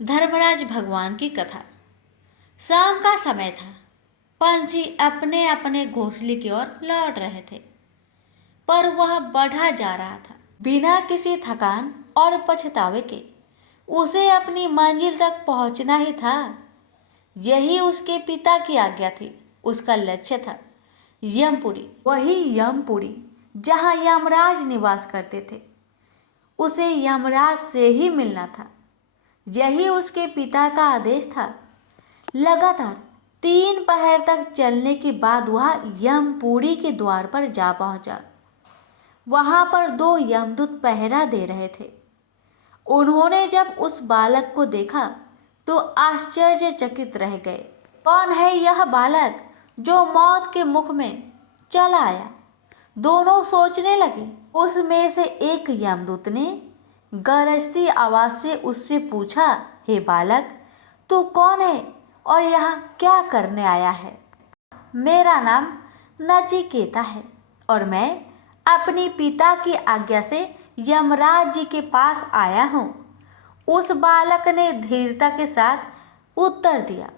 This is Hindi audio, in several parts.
धर्मराज भगवान की कथा। शाम का समय था। पंछी अपने अपने घोंसले की ओर लौट रहे थे, पर वह बढ़ा जा रहा था बिना किसी थकान और पछतावे के। उसे अपनी मंजिल तक पहुंचना ही था। यही उसके पिता की आज्ञा थी। उसका लक्ष्य था यमपुरी, वही यमपुरी जहां यमराज निवास करते थे। उसे यमराज से ही मिलना था। यही उसके पिता का आदेश था। लगातार 3 पहर तक चलने के बाद वह यमपुरी के द्वार पर जा पहुंचा। वहां पर 2 यमदूत पहरा दे रहे थे। उन्होंने जब उस बालक को देखा तो आश्चर्यचकित रह गए। कौन है यह बालक जो मौत के मुख में चला आया? दोनों सोचने लगे। उसमें से एक यमदूत ने गरजती आवाज से उससे पूछा, हे बालक, तू कौन है और यहाँ क्या करने आया है? मेरा नाम नचिकेता है और मैं अपनी पिता की आज्ञा से यमराज जी के पास आया हूँ। उस बालक ने धीरता के साथ उत्तर दिया।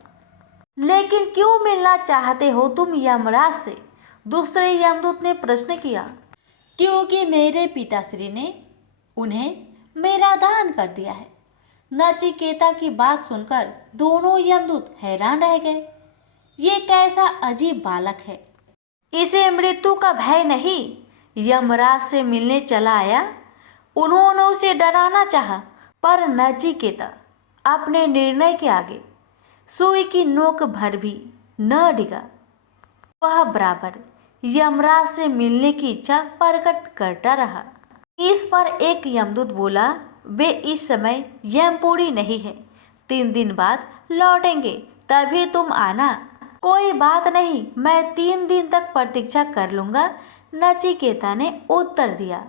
लेकिन क्यों मिलना चाहते हो तुम यमराज से? दूसरे यमदूत ने प्रश्न किया। क्योंकि मेरे पिताश्री ने उन्हें मेरा दान कर दिया है। नचिकेता की बात सुनकर दोनों यमदूत हैरान रह गए। ये कैसा अजीब बालक है? इसे मृत्यु का भय नहीं, यमराज से मिलने चला आया। उन्होंने उसे डराना चाहा, पर नचिकेता अपने निर्णय के आगे सुई की नोक भर भी न डिगा। वह बराबर यमराज से मिलने की इच्छा प्रकट करता रहा। इस पर एक यमदूत बोला, वे इस समय यमपुरी नहीं है, 3 दिन बाद लौटेंगे, तभी तुम आना। कोई बात नहीं, मैं 3 दिन तक प्रतीक्षा कर लूंगा, नचिकेता ने उत्तर दिया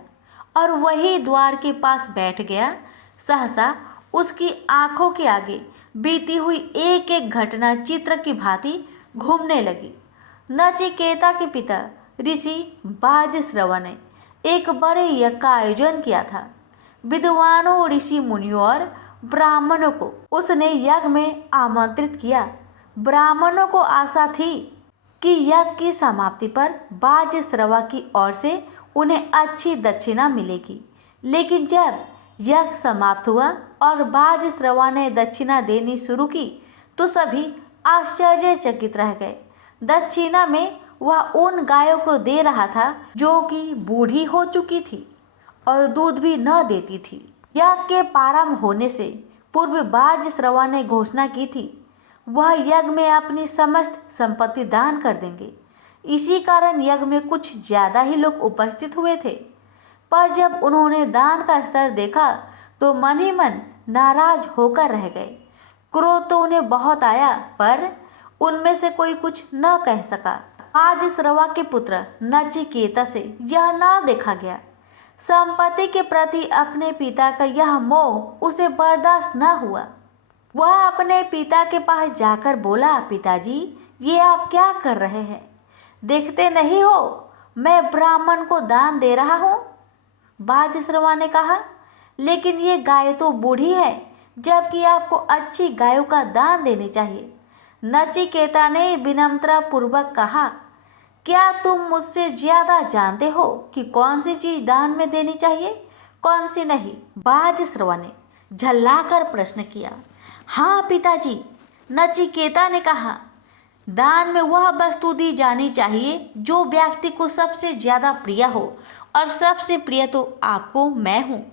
और वही द्वार के पास बैठ गया। सहसा उसकी आंखों के आगे बीती हुई एक एक घटना चित्र की भांति घूमने लगी। नचिकेता के पिता ऋषि बाजश्रवा ने एक बड़े यज्ञ का आयोजन किया था। विद्वानों, ऋषि मुनियों और ब्राह्मणों को उसने यज्ञ में आमंत्रित किया। ब्राह्मणों को आशा थी कि यज्ञ की समाप्ति पर बाजश्रवा की ओर से उन्हें अच्छी दक्षिणा मिलेगी। लेकिन जब यज्ञ समाप्त हुआ और बाजश्रवा ने दक्षिणा देनी शुरू की तो सभी आश्चर्यचकित रह गए। दक्षिणा में वह उन गायों को दे रहा था जो कि बूढ़ी हो चुकी थी और दूध भी न देती थी। यज्ञ के प्रारंभ होने से पूर्व बाजश्रवा ने घोषणा की थी वह यज्ञ में अपनी समस्त संपत्ति दान कर देंगे। इसी कारण यज्ञ में कुछ ज्यादा ही लोग उपस्थित हुए थे। पर जब उन्होंने दान का स्तर देखा तो मन ही मन नाराज होकर रह गए। क्रोध तो उन्हें बहुत आया, पर उनमें से कोई कुछ न कह सका। बाजश्रवा के पुत्र नचिकेता से यह ना देखा गया। संपत्ति के प्रति अपने पिता का यह मोह उसे बर्दाश्त न हुआ। वह अपने पिता के पास जाकर बोला, पिताजी, ये आप क्या कर रहे हैं? देखते नहीं हो मैं ब्राह्मण को दान दे रहा हूँ। बाजश्रवा ने कहा, लेकिन ये गाय तो बूढ़ी है, जबकि आपको अच्छी गायों का दान देनी चाहिए। नचिकेता ने विनम्रता पूर्वक कहा, क्या तुम मुझसे ज्यादा जानते हो कि कौन सी चीज दान में देनी चाहिए, कौन सी नहीं? बाजश्रवा ने झल्लाकर प्रश्न किया। हाँ पिताजी, नचिकेता ने कहा, दान में वह वस्तु दी जानी चाहिए जो व्यक्ति को सबसे ज्यादा प्रिय हो, और सबसे प्रिय तो आपको मैं हूँ।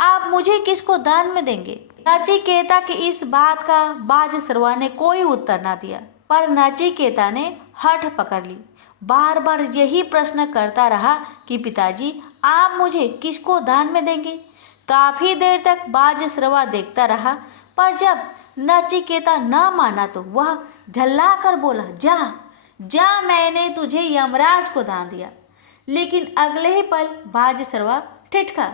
आप मुझे किसको दान में देंगे? नचिकेता की इस बात का बाजश्रवा ने कोई उत्तर ना दिया, पर नचिकेता ने हठ पकड़ ली। बार बार यही प्रश्न करता रहा कि पिताजी, आप मुझे किसको दान में देंगे? काफी देर तक बाजश्रवा देखता रहा, पर जब नचिकेता न माना तो वह झल्लाकर बोला, जा जा, मैंने तुझे यमराज को दान दिया। लेकिन अगले ही पल बाजश्रवा ठिठका।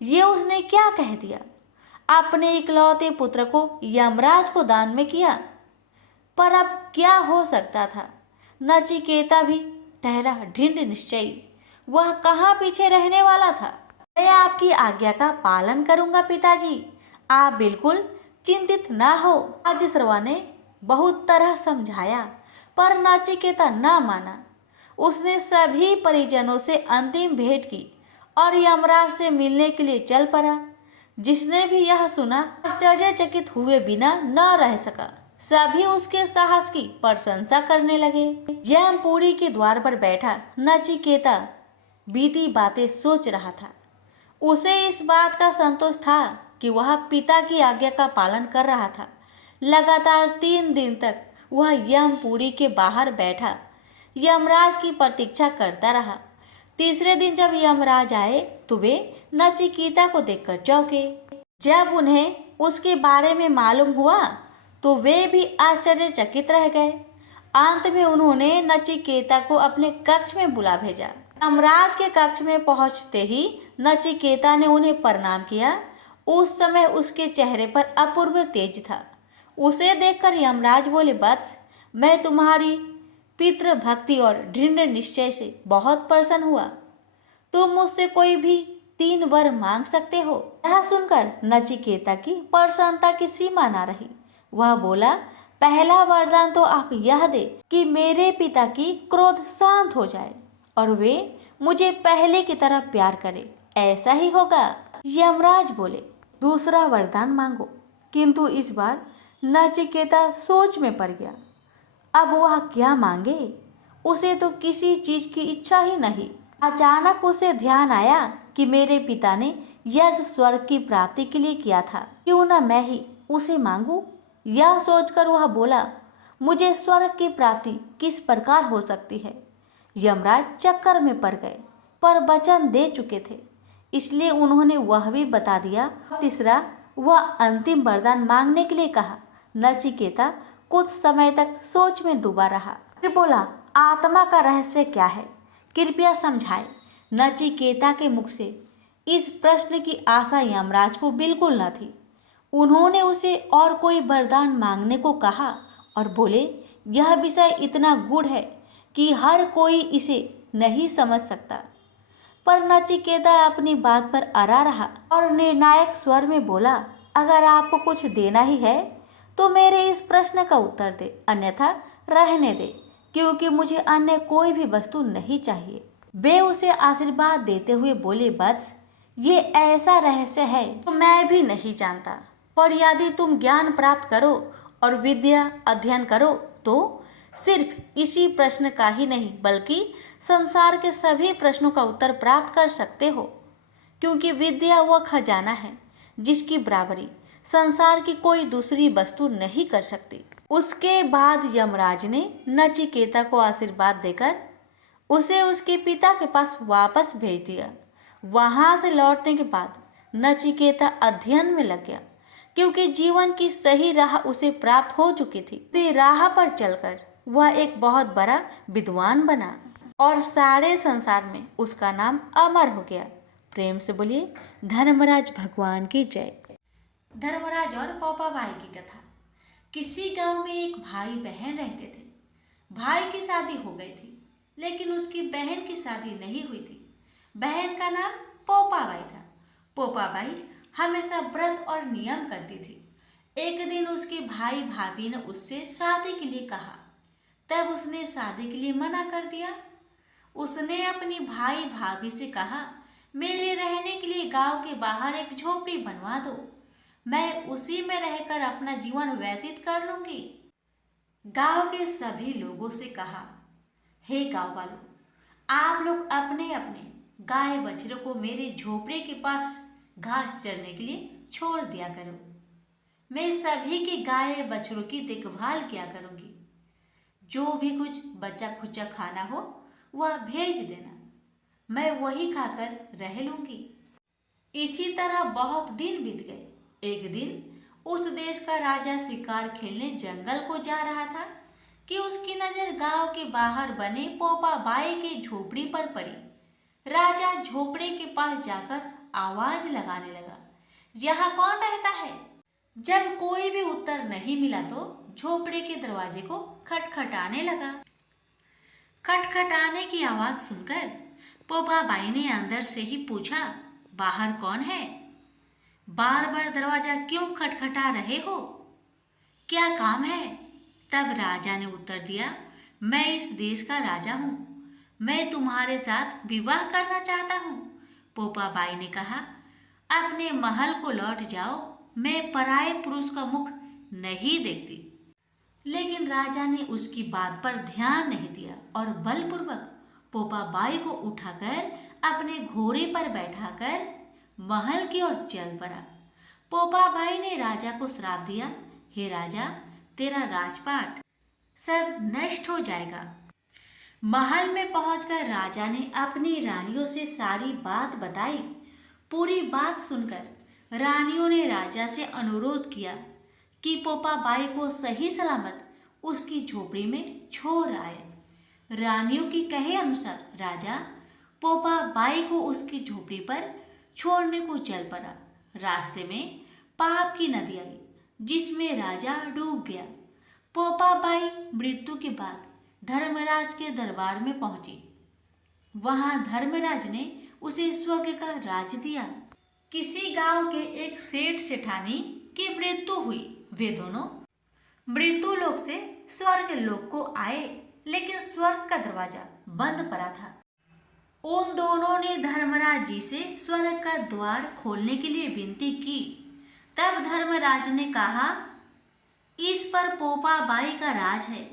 ये उसने क्या कह दिया? अपने इकलौते पुत्र को यमराज को दान में किया। पर अब क्या हो सकता था? नचिकेता भी ठहरा ढिंड निश्चयी। वह कहाँ पीछे रहने वाला था। मैं आपकी आज्ञा का पालन करूंगा पिताजी। आप बिल्कुल चिंतित ना हो। राजश्रवा ने बहुत तरह समझाया पर नचिकेता न माना। उसने सभी परिजनों से अंतिम भेंट की और यमराज से मिलने के लिए चल पड़ा। जिसने भी यह सुना आश्चर्यचकित हुए बिना न रह सका। सभी उसके साहस की प्रशंसा करने लगे। यमपुरी के द्वार पर बैठा नचिकेता बीती बातें सोच रहा था। उसे इस बात का संतोष था कि वह पिता की आज्ञा का पालन कर रहा था। लगातार 3 दिन तक वह यमपुरी के बाहर बैठा यमराज की प्रतीक्षा करता रहा। तीसरे दिन जब यमराज आए तो वे नचिकेता को देखकर चौंके। जब उन्हें उसके बारे में मालूम हुआ तो वे भी आश्चर्यचकित रह गए। अंत में उन्होंने नचिकेता को अपने कक्ष में बुला भेजा। यमराज के कक्ष में पहुंचते ही नचिकेता ने उन्हें प्रणाम किया। उस समय उसके चेहरे पर अपूर्व तेज था। उसे देखकर यमराज बोले, वत्स, मैं तुम्हारी पितृ भक्ति और दृढ़ निश्चय से बहुत प्रसन्न हुआ। तुम मुझसे कोई भी 3 वर मांग सकते हो। यह सुनकर नचिकेता की प्रसन्नता की सीमा न रही। वह बोला, पहला वरदान तो आप यह दे कि मेरे पिता की क्रोध शांत हो जाए और वे मुझे पहले की तरह प्यार करे। ऐसा ही होगा। यमराज बोले, दूसरा वरदान मांगो। किंतु इस बार नचिकेता सोच में पड़ गया। अब वह क्या मांगे? उसे तो किसी चीज की इच्छा ही नहीं। अचानक उसे ध्यान आया कि मेरे पिता ने यज्ञ स्वर्ग की प्राप्ति के लिए किया था, क्यों न मैं ही उसे मांगू। यह सोचकर वह बोला, मुझे स्वर्ग की प्राप्ति किस प्रकार हो सकती है। यमराज चक्कर में पड़ गए पर वचन दे चुके थे, इसलिए उन्होंने वह भी बता दिया। तीसरा वह अंतिम वरदान मांगने के लिए कहा। नचिकेता कुछ समय तक सोच में डूबा रहा। फिर बोला, आत्मा का रहस्य क्या है, कृपया समझाए। नचिकेता के मुख से इस प्रश्न की आशा यमराज को बिल्कुल न थी। उन्होंने उसे और कोई वरदान मांगने को कहा और बोले, यह विषय इतना गूढ़ है कि हर कोई इसे नहीं समझ सकता। पर नचिकेता अपनी बात पर अड़ा रहा और निर्णायक स्वर में बोला, अगर आपको कुछ देना ही है तो मेरे इस प्रश्न का उत्तर दे, अन्यथा रहने दे, क्योंकि मुझे अन्य कोई भी वस्तु नहीं चाहिए। वे उसे आशीर्वाद देते हुए बोले, वत्स, ये ऐसा रहस्य है तो मैं भी नहीं जानता, पर यदि तुम ज्ञान प्राप्त करो और विद्या अध्ययन करो तो सिर्फ इसी प्रश्न का ही नहीं बल्कि संसार के सभी प्रश्नों का उत्तर प्राप्त कर सकते हो, क्योंकि विद्या वह खजाना है जिसकी बराबरी संसार की कोई दूसरी वस्तु नहीं कर सकती। उसके बाद यमराज ने नचिकेता को आशीर्वाद देकर उसे उसके पिता के पास वापस भेज दिया। वहां से लौटने के बाद नचिकेता अध्ययन में लग गया, क्योंकि जीवन की सही राह उसे प्राप्त हो चुकी थी। उसी राह पर चलकर वह एक बहुत बड़ा विद्वान बना और सारे संसार में उसका नाम अमर हो गया। प्रेम से बोलिए धर्मराज भगवान की जय। धर्मराज और पोपाबाई की कथा। किसी गांव में एक भाई बहन रहते थे। भाई की शादी हो गई थी, लेकिन उसकी बहन की शादी नहीं हुई थी। बहन का नाम पोपाबाई था। पोपाबाई हमेशा व्रत और नियम करती थी। एक दिन उसके भाई भाभी ने उससे शादी के लिए कहा, तब उसने शादी के लिए मना कर दिया। उसने अपनी भाई भाभी से कहा, मेरे रहने के लिए गांव के बाहर एक झोपड़ी बनवा दो, मैं उसी में रहकर अपना जीवन व्यतीत कर लूंगी। गांव के सभी लोगों से कहा, हे गांव वालों, आप लोग अपने अपने गाय बछड़ों को मेरे झोपड़े के पास घास चरने के लिए छोड़ दिया करो। मैं सभी की गाय बछड़ों की देखभाल किया करूंगी। जो भी कुछ बचा खुचा खाना हो वह भेज देना, मैं वही खाकर रह लूंगी। इसी तरह बहुत दिन बीत गए। एक दिन उस देश का राजा शिकार खेलने जंगल को जा रहा था कि उसकी नजर गांव के बाहर बने पोपाबाई के झोपड़ी पर पड़ी। राजा झोपड़े के पास जाकर आवाज लगाने लगा, यहाँ कौन रहता है? जब कोई भी उत्तर नहीं मिला तो झोपड़े के दरवाजे को खटखटाने लगा। खटखटाने की आवाज सुनकर पोपाबाई ने अंदर से ही पूछा, बाहर कौन है? बार बार दरवाजा क्यों खटखटा रहे हो? क्या काम है? तब राजा ने उत्तर दिया, मैं इस देश का राजा हूँ। मैं तुम्हारे साथ विवाह करना चाहता हूँ। पोपा बाई ने कहा, अपने महल को लौट जाओ, मैं पराये पुरुष का मुख नहीं देखती। लेकिन राजा ने उसकी बात पर ध्यान नहीं दिया और बलपूर्वक पोपा बाई को उठाकर अपने घोड़े पर बैठाकर महल की ओर चल पड़ा। पोपा बाई ने राजा को श्राप दिया, हे राजा, तेरा राजपाट सब नष्ट हो जाएगा। महल में पहुंचकर राजा ने अपनी रानियों से सारी बात बताई। पूरी बात सुनकर रानियों ने राजा से अनुरोध किया कि पोपा बाई को सही सलामत उसकी झोपड़ी में छोड़ आए। रानियों की कहे अनुसार राजा पोपा बाई को उसकी झोपड़ी पर छोड़ने को चल पड़ा। रास्ते में पाप की नदी आई जिसमें राजा डूब गया। पोपा बाई मृत्यु के बाद धर्मराज के दरबार में पहुंची। वहां धर्मराज ने उसे स्वर्ग का राज दिया। किसी गांव के एक सेठ सेठानी की मृत्यु हुई। वे दोनों मृत्यु लोक से स्वर्ग लोक को आए, लेकिन स्वर्ग का दरवाजा बंद पड़ा था। उन दोनों ने धर्मराज जी से स्वर्ग का द्वार खोलने के लिए विनती की। तब धर्मराज ने कहा, इस पर पोपा बाई का राज है।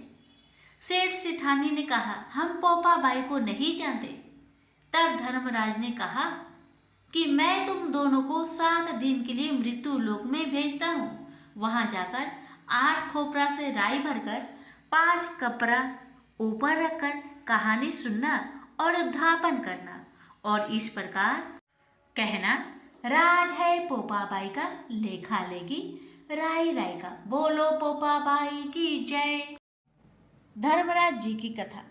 सेठ सेठानी ने कहा, हम पोपा बाई को नहीं जानते। तब धर्मराज ने कहा कि मैं तुम दोनों को 7 दिन के लिए मृत्यु लोक में भेजता हूँ। वहां जाकर 8 खोपरा से राई भरकर 5 कपड़ा ऊपर रखकर कहानी सुनना और धापन करना और इस प्रकार कहना, राज है पोपा बाई का, लेखा लेगी राई राई का। बोलो पोपा बाई की जय। धर्मराज जी की कथा।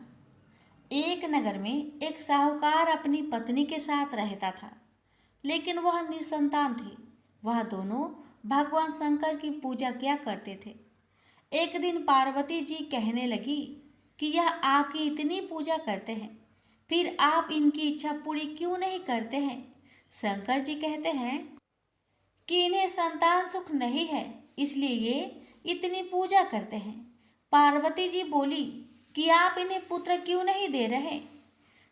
एक नगर में एक साहूकार अपनी पत्नी के साथ रहता था, लेकिन वह निसंतान थी। वह दोनों भगवान शंकर की पूजा किया करते थे। एक दिन पार्वती जी कहने लगी कि यह आपकी इतनी पूजा करते हैं, फिर आप इनकी इच्छा पूरी क्यों नहीं करते हैं? शंकर जी कहते हैं कि इन्हें संतान सुख नहीं है, इसलिए ये इतनी पूजा करते हैं। पार्वती जी बोली कि आप इन्हें पुत्र क्यों नहीं दे रहे?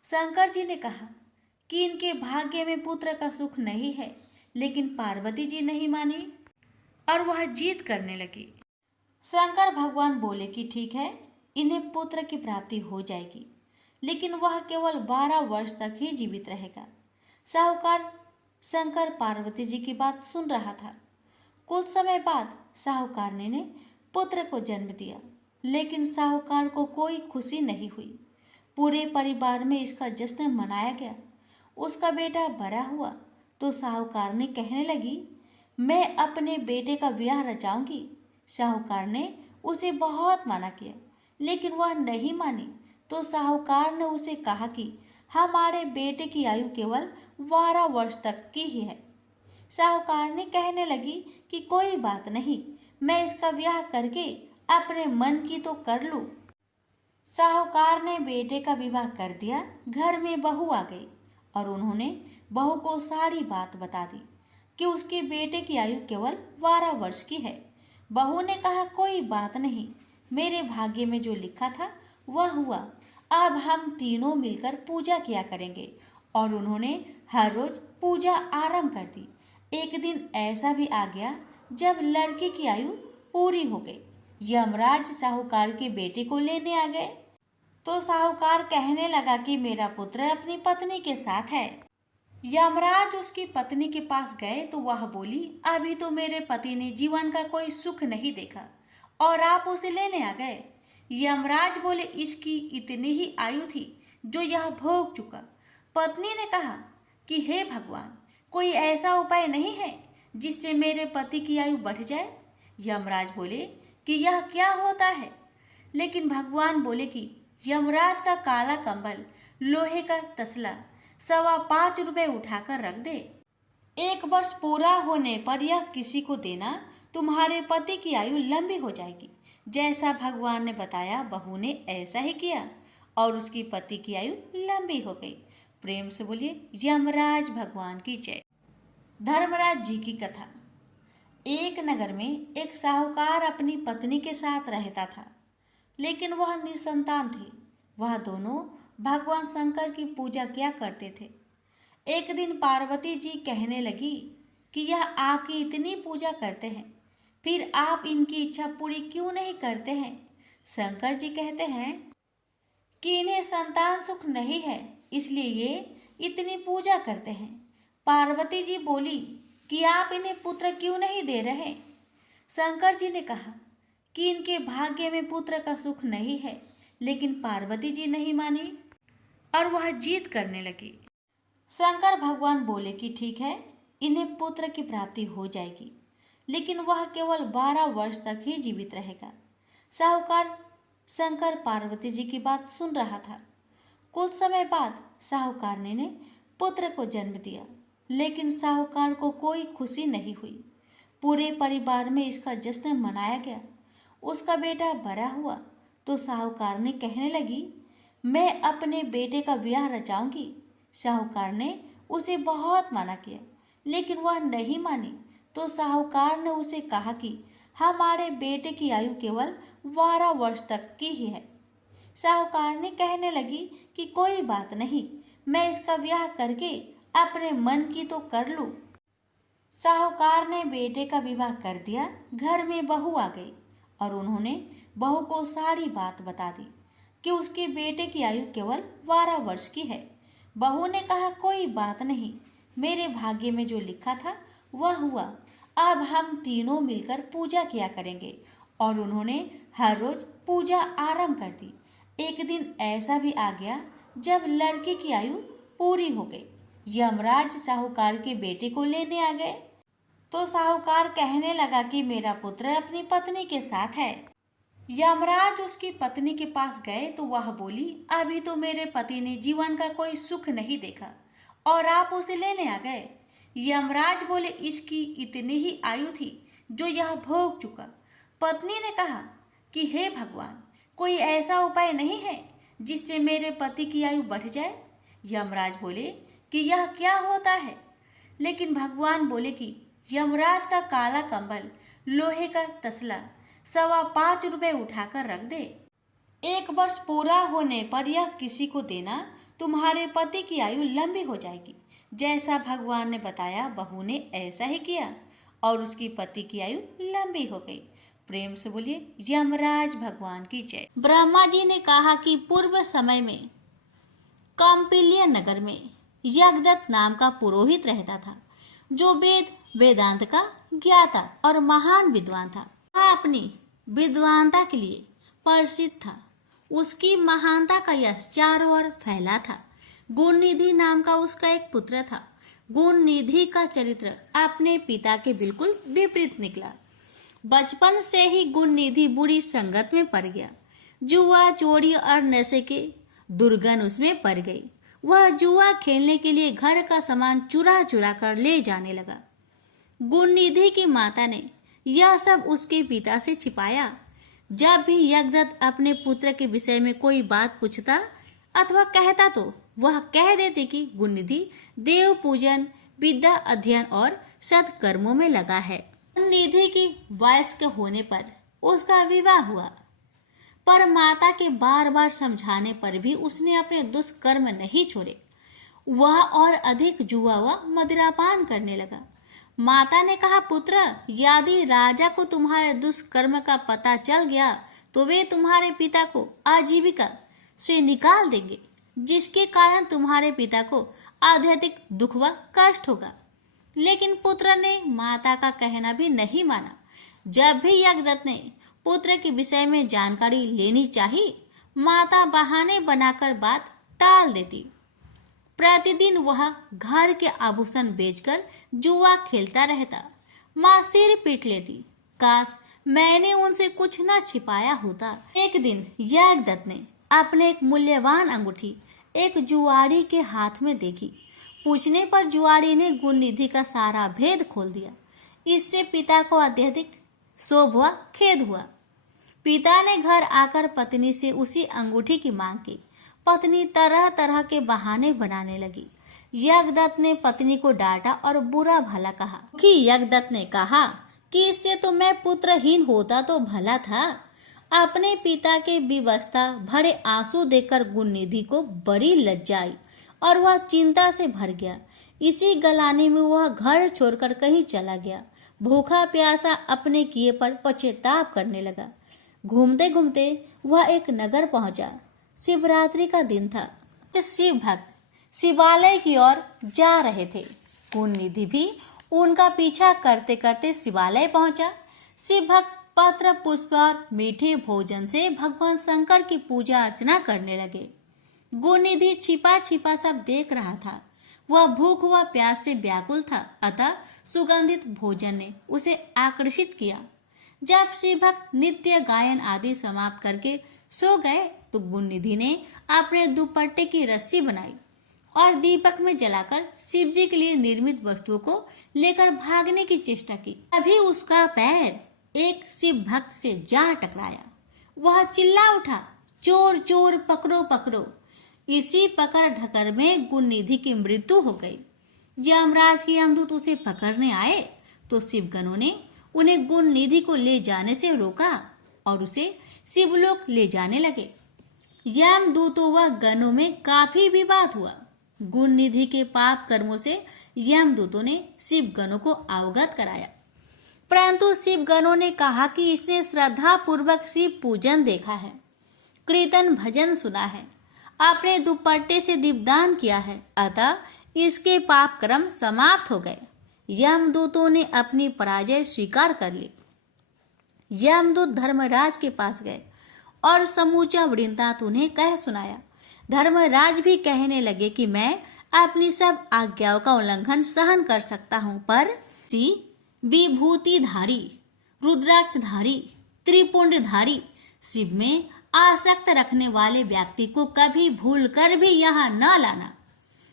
शंकर जी ने कहा कि इनके भाग्य में पुत्र का सुख नहीं है, लेकिन पार्वती जी नहीं मानी और वह जीत करने लगी। शंकर भगवान बोले कि ठीक है, इन्हें पुत्र की प्राप्ति हो जाएगी, लेकिन वह केवल 12 वर्ष तक ही जीवित रहेगा। साहूकार शंकर पार्वती जी की बात सुन रहा था। कुछ समय बाद साहूकार ने पुत्र को जन्म दिया, लेकिन साहूकार को कोई खुशी नहीं हुई। पूरे परिवार में इसका जश्न मनाया गया। उसका बेटा बड़ा हुआ तो साहूकार ने कहने लगी, मैं अपने बेटे का ब्याह रचाऊंगी। साहूकार ने उसे बहुत मना किया, लेकिन वह नहीं मानी। तो साहूकार ने उसे कहा कि हमारे बेटे की आयु केवल 12 वर्ष तक की ही है। साहूकार ने कहने लगी कि कोई बात नहीं, मैं इसका ब्याह करके अपने मन की तो कर लूं। साहूकार ने बेटे का विवाह कर दिया। घर में बहू आ गई और उन्होंने बहू को सारी बात बता दी कि उसके बेटे की आयु केवल 12 वर्ष की है। बहू ने कहा, कोई बात नहीं, मेरे भाग्य में जो लिखा था वह हुआ। अब हम तीनों मिलकर पूजा किया करेंगे। और उन्होंने हर रोज पूजा आरंभ कर दी। एक दिन ऐसा भी आ गया जब लड़की की आयु पूरी हो गई। यमराज साहूकार के बेटे को लेने आ गए तो साहूकार कहने लगा कि मेरा पुत्र अपनी पत्नी के साथ है। यमराज उसकी पत्नी के पास गए तो वह बोली, अभी तो मेरे पति ने जीवन का कोई सुख नहीं देखा और आप उसे लेने आ गए। यमराज बोले, इसकी इतनी ही आयु थी जो यह भोग चुका। पत्नी ने कहा कि हे भगवान, कोई ऐसा उपाय नहीं है जिससे मेरे पति की आयु बढ़ जाए? यमराज बोले कि यह क्या होता है? लेकिन भगवान बोले कि यमराज का काला कंबल, लोहे का तसला 5.25 रुपये उठाकर रख दे। 1 वर्ष पूरा होने पर यह किसी को देना, तुम्हारे पति की आयु लंबी हो जाएगी। जैसा भगवान ने बताया, बहू ने ऐसा ही किया और उसकी पति की आयु लंबी हो गई। प्रेम से बोलिए, यमराज भगवान की जय। धर्मराज जी की कथा। एक नगर में एक साहूकार अपनी पत्नी के साथ रहता था, लेकिन वह निसंतान थी। वह दोनों भगवान शंकर की पूजा किया करते थे। एक दिन पार्वती जी कहने लगी कि यह आपकी इतनी पूजा करते हैं, फिर आप इनकी इच्छा पूरी क्यों नहीं करते हैं? शंकर जी कहते हैं कि इन्हें संतान सुख नहीं है, इसलिए ये इतनी पूजा करते हैं। पार्वती जी बोली कि आप इन्हें पुत्र क्यों नहीं दे रहे? शंकर जी ने कहा कि इनके भाग्य में पुत्र का सुख नहीं है, लेकिन पार्वती जी नहीं मानी और वह जीत करने लगी। शंकर भगवान बोले कि ठीक है, इन्हें पुत्र की प्राप्ति हो जाएगी, लेकिन वह केवल 12 वर्ष तक ही जीवित रहेगा। साहूकार शंकर पार्वती जी की बात सुन रहा था। कुछ समय बाद साहूकार ने पुत्र को जन्म दिया, लेकिन साहूकार को कोई खुशी नहीं हुई। पूरे परिवार में इसका जश्न मनाया गया। उसका बेटा बड़ा हुआ तो साहूकार ने कहने लगी, मैं अपने बेटे का ब्याह रचाऊंगी। साहूकार ने उसे बहुत मना किया, लेकिन वह नहीं मानी। तो साहूकार ने उसे कहा कि हमारे बेटे की आयु केवल 12 वर्ष तक की ही है। साहूकार ने कहने लगी कि कोई बात नहीं, मैं इसका ब्याह करके अपने मन की तो कर लूं। साहूकार ने बेटे का विवाह कर दिया। घर में बहू आ गई और उन्होंने बहू को सारी बात बता दी कि उसके बेटे की आयु केवल 12 वर्ष की है। बहू ने कहा, कोई बात नहीं, मेरे भाग्य में जो लिखा था वह हुआ। अब हम तीनों मिलकर पूजा किया करेंगे। और उन्होंने हर रोज पूजा आरंभ कर दी। एक दिन ऐसा भी आ गया जब लड़की की आयु पूरी हो गई। यमराज साहूकार के बेटे को लेने आ गए तो साहूकार कहने लगा कि मेरा पुत्र अपनी पत्नी के साथ है। यमराज उसकी पत्नी के पास गए तो वह बोली, अभी तो मेरे पति ने जीवन का कोई सुख नहीं देखा और आप उसे लेने आ गए। यमराज बोले, इसकी इतनी ही आयु थी जो यह भोग चुका। पत्नी ने कहा कि हे भगवान, कोई ऐसा उपाय नहीं है जिससे मेरे पति की आयु बढ़ जाए? यमराज बोले कि यह क्या होता है? लेकिन भगवान बोले कि यमराज का काला कंबल, लोहे का तसला 5.25 रुपये उठाकर रख दे। 1 वर्ष पूरा होने पर यह किसी को देना, तुम्हारे पति की आयु लंबी हो जाएगी। जैसा भगवान ने बताया, बहू ने ऐसा ही किया और उसकी पति की आयु लंबी हो गई। प्रेम से बोलिए यमराज भगवान की जय। ब्रह्मा जी ने कहा कि पूर्व समय में कौंपिल्य नगर में यज्ञदत्त नाम का पुरोहित रहता था, जो वेदांत का ज्ञाता और महान विद्वान था। वह अपनी विद्वानता के लिए प्रसिद्ध था। उसकी महानता का यश चारों ओर फैला था। गुणनिधि नाम का उसका एक पुत्र था। गुणनिधि का चरित्र अपने पिता के बिल्कुल विपरीत निकला। बचपन से ही गुणनिधि बुरी संगत में पड़ गया। जुआ, चोरी और नशे के दुर्गंध उसमें पड़ गई। वह जुआ खेलने के लिए घर का सामान चुरा चुरा कर ले जाने लगा। गुणनिधि की माता ने यह सब उसके पिता से छिपाया। जब भी यज्ञदत्त अपने पुत्र के विषय में कोई बात पूछता अथवा कहता तो वह कह देती कि गुणनिधि देव पूजन, विद्या अध्ययन और सत्कर्मों में लगा है। गुणनिधि की वयस्क होने पर उसका विवाह हुआ, पर माता के बार बार समझाने पर भी उसने अपने दुष्कर्म नहीं छोड़े। वह और अधिक जुआ व मदिरापान करने लगा। माता ने कहा, पुत्र, यदि राजा को तुम्हारे दुष्कर्म का पता चल गया तो वे तुम्हारे पिता को आजीविका से निकाल देंगे, जिसके कारण तुम्हारे पिता को आध्यात्मिक दुख व कष्ट होगा। लेकिन पुत्र ने माता का कहना भी नहीं माना। जब भी यज्ञदत्त ने पुत्र के विषय में जानकारी लेनी चाहिए, माता बहाने बनाकर बात टाल देती। प्रतिदिन वह घर के आभूषण बेचकर जुआ खेलता रहता। माँ सिर पीट लेती, काश मैंने उनसे कुछ न छिपाया होता। एक दिन यज्ञदत्त ने अपने एक मूल्यवान अंगूठी एक जुआरी के हाथ में देखी। पूछने पर जुआरी ने गुणनिधि का सारा भेद खोल दिया। इससे पिता को अत्यधिक शोभ व खेद हुआ। पिता ने घर आकर पत्नी से उसी अंगूठी की मांग की। पत्नी तरह तरह के बहाने बनाने लगी, यज्ञदत्त ने पत्नी को डांटा और बुरा भला कहा कि यज्ञदत्त ने कहा कि इससे तो मैं पुत्रहीन होता तो भला था। अपने पिता के विवशता भरे आंसू देखकर गुणनिधि को बड़ी लज्जा आई और वह चिंता से भर गया। इसी गलाने में वह घर छोड़कर कहीं चला गया। भूखा प्यासा अपने किए पर पश्चाताप करने लगा। घूमते घूमते वह एक नगर पहुंचा। शिवरात्रि का दिन था। शिव भक्त शिवालय की ओर जा रहे थे। गुणनिधि भी उनका पीछा करते करते शिवालय पहुंचा। शिव भक्त पत्र पुष्प और मीठे भोजन से भगवान शंकर की पूजा अर्चना करने लगे। गुणनिधि छिपा छिपा सब देख रहा था। वह भूख व प्यास से व्याकुल था, अतः सुगंधित भोजन ने उसे आकर्षित किया। जब शिव भक्त नित्य गायन आदि समाप्त करके सो गए तो गुणनिधि ने अपने दुपट्टे की रस्सी बनाई और दीपक में जलाकर शिव जी के लिए निर्मित वस्तुओं को लेकर भागने की चेष्टा की। अभी उसका पैर एक शिव भक्त से जा टकराया। वह चिल्ला उठा, चोर चोर पकड़ो पकड़ो। इसी पकड़ ढकर में गुणनिधि की मृत्यु हो गई। यमराज के यमदूत उसे पकड़ने आए तो शिवगणों ने उन्हें गुणनिधि को ले जाने से रोका और उसे शिवलोक ले जाने लगे। यमदूतों व गणों में काफी विवाद हुआ। गुणनिधि के पाप कर्मों से यमदूतों ने शिवगणों को अवगत कराया, परंतु शिवगणों ने कहा कि इसने श्रद्धा पूर्वक शिव पूजन देखा है, कीर्तन भजन सुना है, अपने दुपट्टे से दीपदान किया है, अतः इसके पाप कर्म समाप्त हो गए। यमदूतों ने अपनी पराजय स्वीकार कर ली। यमदूत धर्मराज के पास गए और समूचा वृत्तांत उन्हें कह सुनाया। धर्मराज भी कहने लगे कि मैं अपनी सब आज्ञाओं का उल्लंघन सहन कर सकता हूँ, पर विभूतिधारी, रुद्राक्षधारी, त्रिपुंडधारी शिव में आसक्त रखने वाले व्यक्ति को कभी भूल कर भी यहाँ न लाना।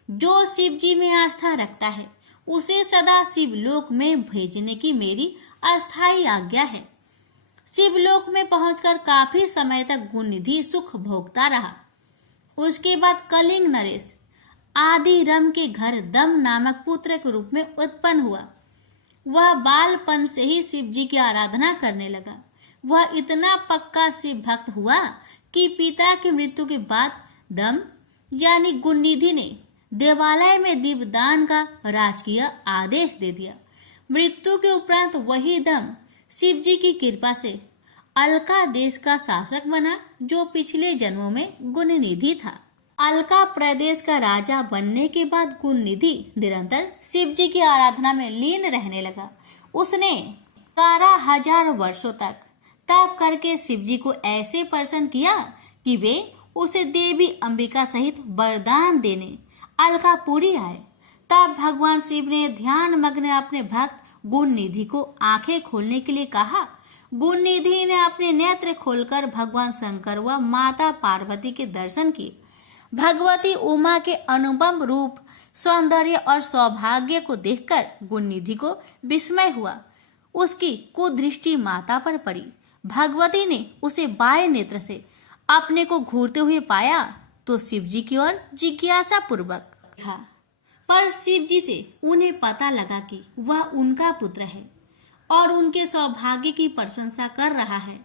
जो शिव जी में आस्था रखता है उसे सदा शिवलोक में भेजने की मेरी अस्थायी आज्ञा है। शिवलोक में पहुंचकर काफी समय तक गुणनिधि सुख भोगता रहा। उसके बाद कलिंग नरेश आदि रम के घर दम नामक पुत्र के रूप में उत्पन्न हुआ। वह बालपन से ही शिव जी की आराधना करने लगा। वह इतना पक्का शिव भक्त हुआ कि पिता की मृत्यु के बाद दम यानी गुणनिधि ने देवालय में दीपदान का राजकीय आदेश दे दिया। मृत्यु के उपरांत वही दम शिव जी की कृपा से अलका देश का शासक बना, जो पिछले जन्मों में गुणनिधि था। अलका प्रदेश का राजा बनने के बाद गुणनिधि निरंतर शिव जी की आराधना में लीन रहने लगा। उसने 12,000 वर्षों तक तप करके शिव जी को ऐसे प्रसन्न किया कि वे उसे देवी अंबिका सहित वरदान देने अलकापुरी आए। तब भगवान शिव ने ध्यान मग्न अपने भक्त गुणनिधि को आंखें खोलने के लिए कहा। गुणनिधि ने अपने नेत्र खोलकर भगवान शंकर व माता पार्वती के दर्शन किए। भगवती उमा के अनुपम रूप, सौंदर्य और सौभाग्य को देखकर गुणनिधि को विस्मय हुआ। उसकी कुदृष्टि माता पर पड़ी। भगवती ने उसे बाएं नेत्र से अपने को घूरते हुए पाया तो शिव जी की ओर जिज्ञासा पूर्वक देखा, पर शिव जी से उन्हें पता लगा कि वह उनका पुत्र है और उनके सौभाग्य की प्रशंसा कर रहा है।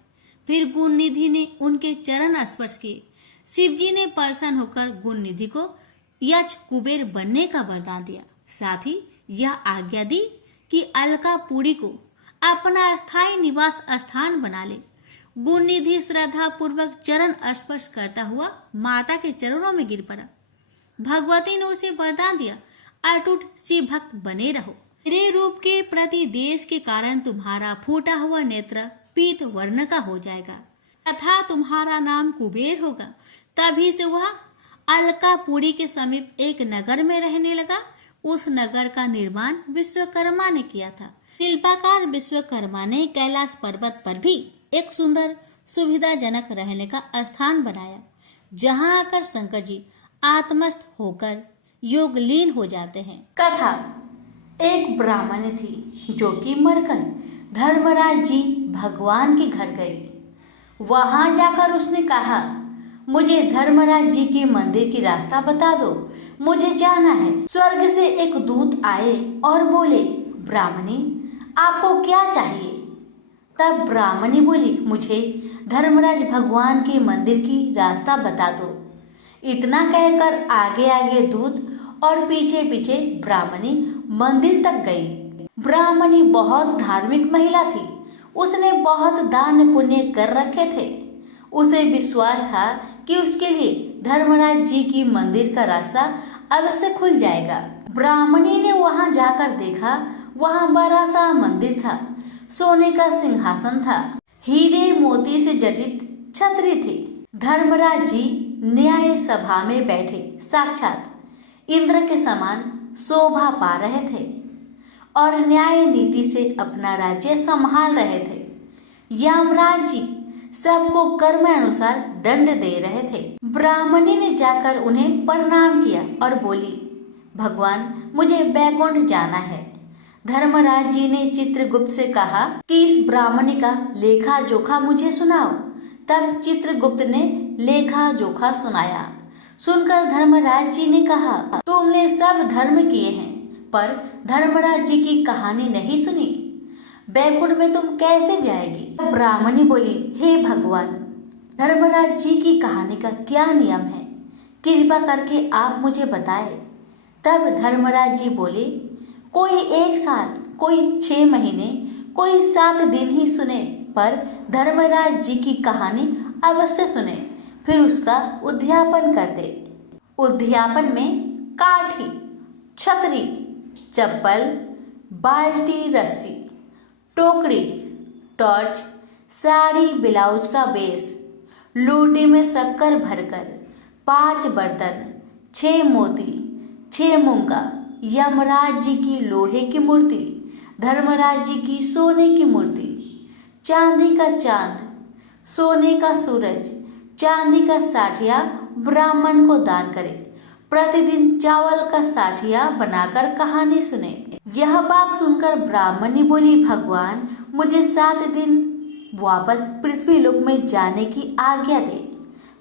फिर गुणनिधि ने उनके चरण स्पर्श किए। शिव जी ने प्रसन्न होकर गुणनिधि को यक्ष कुबेर बनने का वरदान दिया। साथ ही यह आज्ञा दी कि अलकापुरी को अपना स्थायी निवास स्थान बना ले। गुणनिधि श्रद्धा पूर्वक चरण स्पर्श करता हुआ माता के चरणों में गिर पड़ा। भगवती ने उसे वरदान दिया, अटूट शिव भक्त बने रहो। मेरे रूप के प्रति देश के कारण तुम्हारा फूटा हुआ नेत्र पीत वर्ण का हो जाएगा तथा तुम्हारा नाम कुबेर होगा। तभी से वह अलकापुरी के समीप एक नगर में रहने लगा। उस नगर का निर्माण विश्वकर्मा ने किया था। शिल्पकार विश्वकर्मा ने कैलाश पर्वत पर भी एक सुंदर सुविधाजनक रहने का स्थान बनाया, जहां आकर शंकर जी आत्मस्थ होकर योगलीन हो जाते हैं। कथा, एक ब्राह्मण थी जो कि मरकर धर्मराज जी भगवान के घर गई। वहां जाकर उसने कहा, मुझे धर्मराज जी के मंदिर की रास्ता बता दो, मुझे जाना है। स्वर्ग से एक दूत आए और बोले, ब्राह्मणी आपको क्या चाहिए? तब ब्राह्मणी बोली, मुझे धर्मराज भगवान के मंदिर की रास्ता बता दो। इतना कहकर आगे आगे दूत और पीछे पीछे ब्राह्मणी मंदिर तक गई। ब्राह्मणी बहुत धार्मिक महिला थी। उसने बहुत दान पुण्य कर रखे थे। उसे विश्वास था कि उसके लिए धर्मराज जी की मंदिर का रास्ता अवश्य खुल जाएगा। ब्राह्मणी ने वहां जाकर देखा, वहां बड़ा सा मंदिर था। सोने का सिंहासन था, हीरे मोती से जटित छतरी थी। धर्मराज जी न्याय सभा में बैठे साक्षात इंद्र के समान शोभा पा रहे थे और न्याय नीति से अपना राज्य संभाल रहे थे। यमराज जी सबको कर्म अनुसार दंड दे रहे थे। ब्राह्मणी ने जाकर उन्हें प्रणाम किया और बोली, भगवान मुझे बैकुंठ जाना है। धर्मराज जी ने चित्रगुप्त से कहा कि इस ब्राह्मणी का लेखा जोखा मुझे सुनाओ। तब चित्रगुप्त ने लेखा जोखा सुनाया। सुनकर धर्मराज जी ने कहा, तुमने सब धर्म किए हैं पर धर्मराज जी की कहानी नहीं सुनी। बैकुंठ में तुम कैसे जाएगी? ब्राह्मणी बोली, हे भगवान, धर्मराज जी की कहानी का क्या नियम है? कृपा करके आप मुझे बताए। तब धर्मराज जी बोले, कोई 1 साल, कोई 6 महीने, कोई 7 दिन ही सुने, पर धर्मराज जी की कहानी अवश्य सुने, फिर उसका उद्यापन कर दे। उद्यापन में काठी, छतरी, चप्पल, बाल्टी, रस्सी, टोकरी, टॉर्च, साड़ी, ब्लाउज का बेस, लोटे में शक्कर भरकर, 5 बर्तन, 6 मोती, 6 मूंगा, यमराज जी की लोहे की मूर्ति, धर्मराज जी की सोने की मूर्ति, चांदी का चांद, सोने का सूरज, चांदी का साठिया ब्राह्मण को दान करे। प्रतिदिन चावल का साठिया बनाकर कहानी सुने। यह बात सुनकर ब्राह्मणी बोली, भगवान मुझे 7 दिन वापस पृथ्वी लोक में जाने की आज्ञा दे।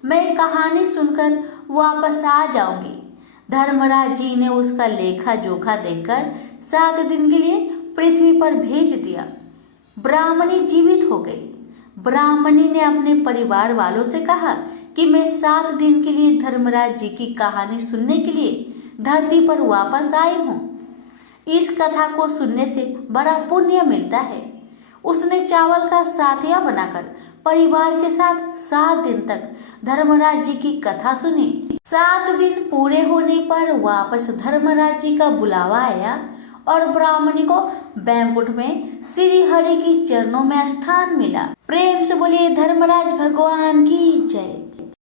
मैं कहानी सुनकर वापस आ जाऊंगी। धर्मराज जी ने उसका लेखा जोखा देकर 7 दिन के लिए पृथ्वी पर भेज दिया। ब्राह्मणी जीवित हो गई। ब्राह्मणी ने अपने परिवार वालों से कहा कि मैं 7 दिन के लिए धर्मराज जी की कहानी सुनने के लिए धरती पर वापस आई हूँ। इस कथा को सुनने से बड़ा पुण्य मिलता है। उसने चावल का साथिया बनाकर परिवार के साथ 7 दिन तक धर्मराज जी की कथा सुनी। 7 दिन पूरे होने पर वापस धर्मराज जी का बुलावा आया और ब्राह्मणी को बैकुंठ में श्री हरि की चरणों में स्थान मिला। प्रेम से बोलिए धर्मराज भगवान की